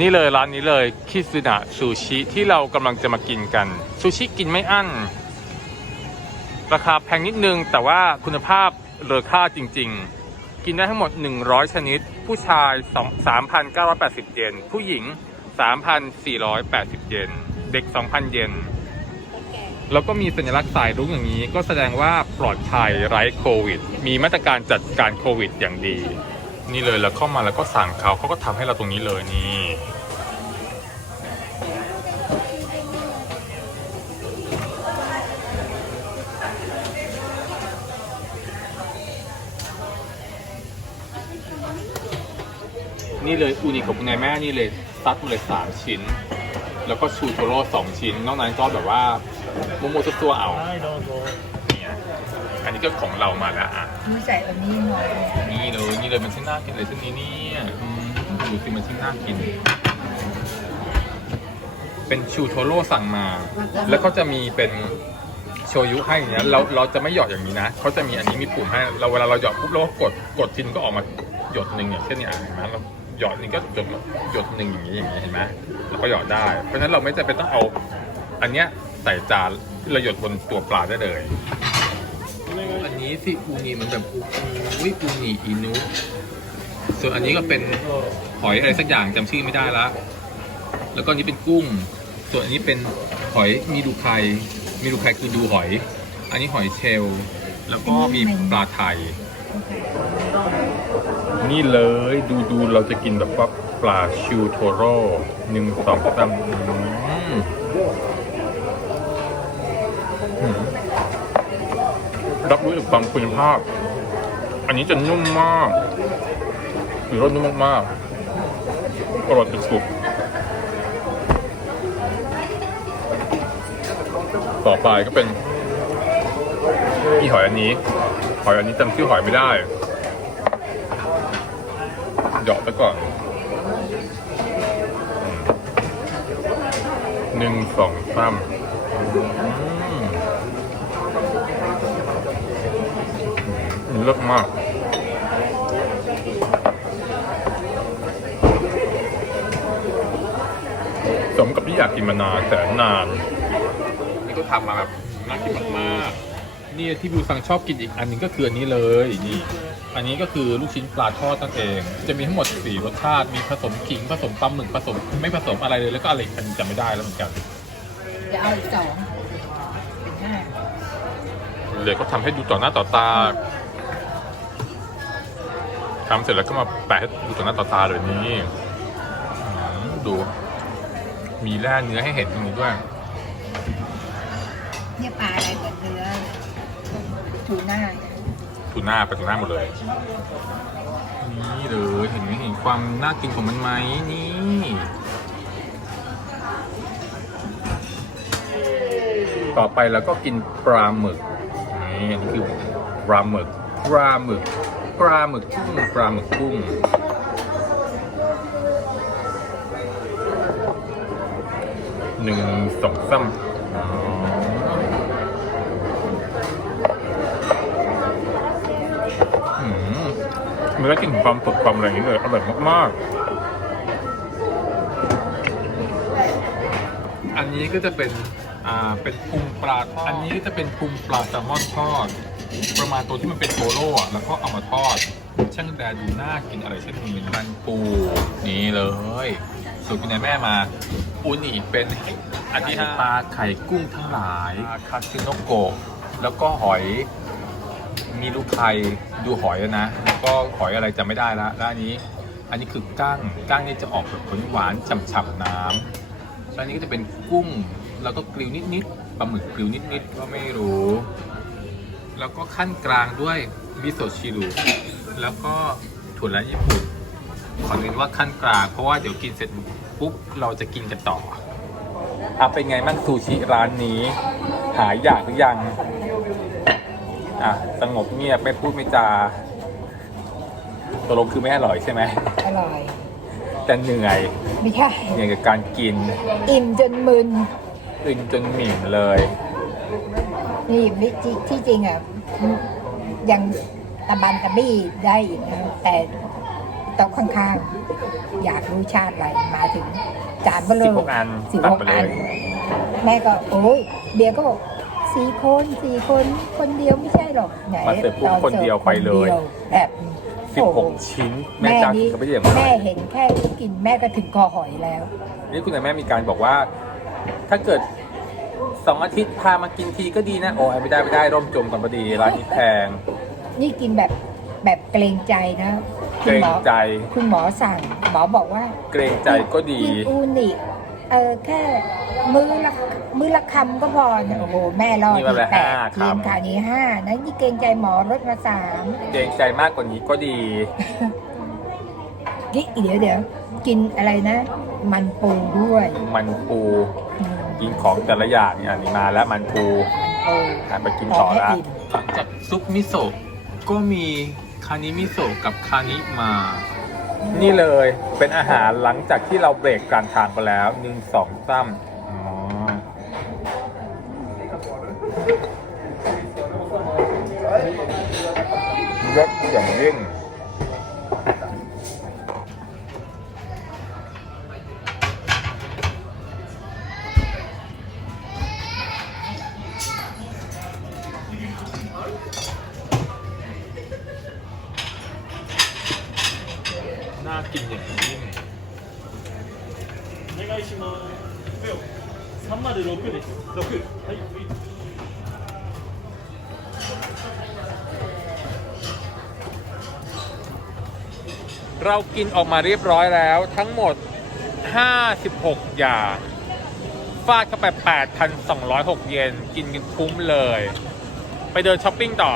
นี่เลยร้านนี้เลยคิซึนะซูชิที่เรากำลังจะมากินกัน ซูชิกินไม่อั้น ราคาแพงนิดนึง แต่ว่าคุณภาพเลอค่าจริง ๆ กินได้ทั้งหมด 100 ชนิด ผู้ชาย 3,980 เยน ผู้หญิง 3,480 เยน เด็ก 2,000 เยน แล้วก็มีสัญลักษณ์สายรุ้งอย่างนี้ ก็แสดงว่าปลอดภัยไร้โควิด มีมาตรการจัดการโควิดอย่างดี นี่เลยแล้วเข้ามาแล้วก็สั่งเขาเขาก็ทำให้เราตรงนี้เลยนี่นี่เลยอูนิของคุณนายแม่นี่เลยซัดมาเลยสามชิ้น แล้วก็ชูโทโร่สองชิ้น นอกนั้นก็แบบว่าโมโมตัวเอา อันนี้ก็ของเรามาแล้วอะมีใส่แบบนี้หน่อยนี่เลยนี่เลยมันช่างน่ากินเลยช่วงนี้เนี่ยอืมดูสิมันช่างน่ากิน เป็นชูโทโร่สั่งมา แล้วก็จะมีเป็นโชยุให้อย่างเงี้ยเราเราจะไม่หยอดอย่างนี้นะเขาจะมีอันนี้มีปุ่มให้เราเวลาเราหยอดปุ๊บเราก็กดกดทีนงก็ออกมาหยดหนึ่งอย่างเช่นนี่ยเห็นไหมเราหยอดนึงก็หยดหยดหนึ่งอย่างนี้อย่างนี้เห็นไหมเราก็หยอดได้ เพราะฉะนั้นเราไม่จำเป็นต้องเอา อันเนี้ยใส่จานเราหยดบนตัวปลาได้เลย นี้สิอูนิมันแบบอูอุ้ยอูนิอินุส่วนอันนี้ก็เป็นหอยอะไรสักอย่างจำชื่อไม่ได้ละ แล้วก็อันนี้เป็นกุ้ง ส่วนอันนี้เป็นหอยมีดูไคมีดูไคคือดูหอย อันนี้หอยเชลลแล้วก็มีปลาไทย นี่เลยดูดูเราจะกินแบบว่าปลาชิวโทโร่หนึ่งสองสาม รับรู้ถึงความคุณภาพ อันนี้จะนุ่มมากหรือรสนุ่มมากๆอร่อยสุดๆต่อไปก็เป็นอีหอยอันนี้ หอยอันนี้จำชื่อหอยไม่ได้หยอดไปก่อนหนึ่งสองสามอืมอืม เลิศมาก สมกับที่อยากกินมานานแต่นาน นี่ก็ทำมาแบบน่ากินมากๆนี่ที่บิวซังชอบกินอีกอันหนึงก็คืออันนี้เลยนี่ อันนี้ก็คือลูกชิ้นปลาทอดนั่นเอง จะมีทั้งหมดสี่รสชาติ มีผสมขิงผสมปลาหมึกผสม ไม่ผสมอะไรเลยแล้วก็อะไรกันจำไม่ได้แล้วเหมือนกันจะเอาอีกสองเป็นห้า เลยก็ทำให้ดูต่อหน้าต่อตา ทำเสร็จแล้วก็มาแปะให้ดูต่อหน้าต่อตาเลยนี่อืมดู มีแร่เนื้อให้เห็นตรงนี้ด้วยเนี่ยปลาอะไรเหมือนเนื้อทูน่าเนี่ยทูน่าไปทูน่าหมดเลย นี่เลยเห็นไหมเห็นความน่ากินของมันไหมนี่ต่อไปเราก็กินปลาหมึกนี่อันนี่คือปลาหมึกปลาหมึก ปลาหมึกกุ้งปลาหมึกกุ้งหนึ่งสองสามมันได้กลิ่นความสดความอะไรอย่างนี้เลยอร่อยมากๆ อันนี้ก็จะเป็น อ่า เป็นพุงปลาอดอันนี้ก็จะเป็นพุงปลาแซลมอนทอด ประมาณตัวที่มันเป็นโทโร่อะแล้วก็เอามาทอด ช่างแดดูน่ากินอะไรเช่นนี้มันปูนี่เลยสูตรคุณนายแม่มาอูนิเป็นอันที่ห้ปลาไข่กุ้งทั้งหลายคาซิโนโกะแล้วก็หอยมีลูกไข่ดูหอยนะแล้วก็หอยอะไรจำไม่ได้ละแล้วอันนี้ อันนี้คือกั้งกั้งนี่จะออกแบบหวานๆฉ่ำๆน้ำแล้วอันนี้ก็จะเป็นกุ้งแล้วก็กริวนิดๆปลาหมึกกริวนิดๆก็ไม่รู้ แล้วก็ขั้นกลางด้วยมิโซะชิรุแล้วก็ถั่วและญี่ปุ่น ขอเน้นว่าขั้นกลาง เพราะว่าเดี๋ยวกินเสร็จปุ๊บเราจะกินกันต่ออะเป็นไงมั่งซูชิร้านนี้ หายอยากหรือยังอะสงบเงียบไม่พูดไม่จาตกลงคือไม่อร่อยใช่ไหมอร่อยแต่เหนื่อยไม่ใช่เหนื่อยกับการกิน อิ่มจนมึน อึนจนหมิ่นเลย นี่ไม่ที่ที่จริงอะยังตะบันตะบี้ได้อีกนะแต่โต๊ะข้างๆ อยากรู้ชาติอะไรมาถึง จานเบลสิบหกอันสิบตัดหกไปเลอัน ย แม่ก็โอ้ยเบียร์ก็บอกสี่คนสี่คนคนเดียวไม่ใช่หรอกไหนมาเสิร์ฟปุ๊บตอคนเดียวไปเลย คนดีวแบบสิบโอ้หโกชิ้น แม่แม่จ้ากินี่นก็ไม่ได้อย่างแม่ไรเห็นแค่กินแม่ก็ถึงคอหอยแล้ว นี่คุณแม่มีการบอกว่า ถ้าเกิด สองอาทิตย์พามากินทีก็ดีนะ โอ้ยไม่ได้ไม่ได้ร่มจมกันพอดีร้านนี้แพง นี่กินแบบแบบเกรงใจนะเกคุรณงหมอใจ คุณหมอสั่งหมอบอกว่า เกรงใจก็ดีกินอูนิเออแค่มือละมือละคำก็พอนะโอ้โหแม่รอดนี่วันที่ละแปดห้าทีมคำข่าวนี้ห้านะนี่เกรงใจหมอลดมาสามเกรงใจมากกว่านี้ก็ดีนี่เดี๋ยวเดี๋ยวกินอะไรนะ มันปูด้วย มันปูอืม กินของแต่ละอย่างเนี่ยอันนี้มาแล้วมันปูโอ้อะไปกินขต่ออให้ละอิ่มหลังจากซุปมิโซะก็มีคานิมิโซะกับคานิมา นี่เลยเป็นอาหารหลังจากที่เราเบรกกลางทางไปแล้วหนึ่งสองสามอ๋อรสอย่างยิ่งน่ากินอย่างยิ่ง お願いします。306です。6。はい。 เรากินออกมาเรียบร้อยแล้ว ทั้งหมด 56 อย่างฟาดเข้าไป 8,206 เยน กินกันคุ้มเลย ไปเดินช้อปปิ้งต่อ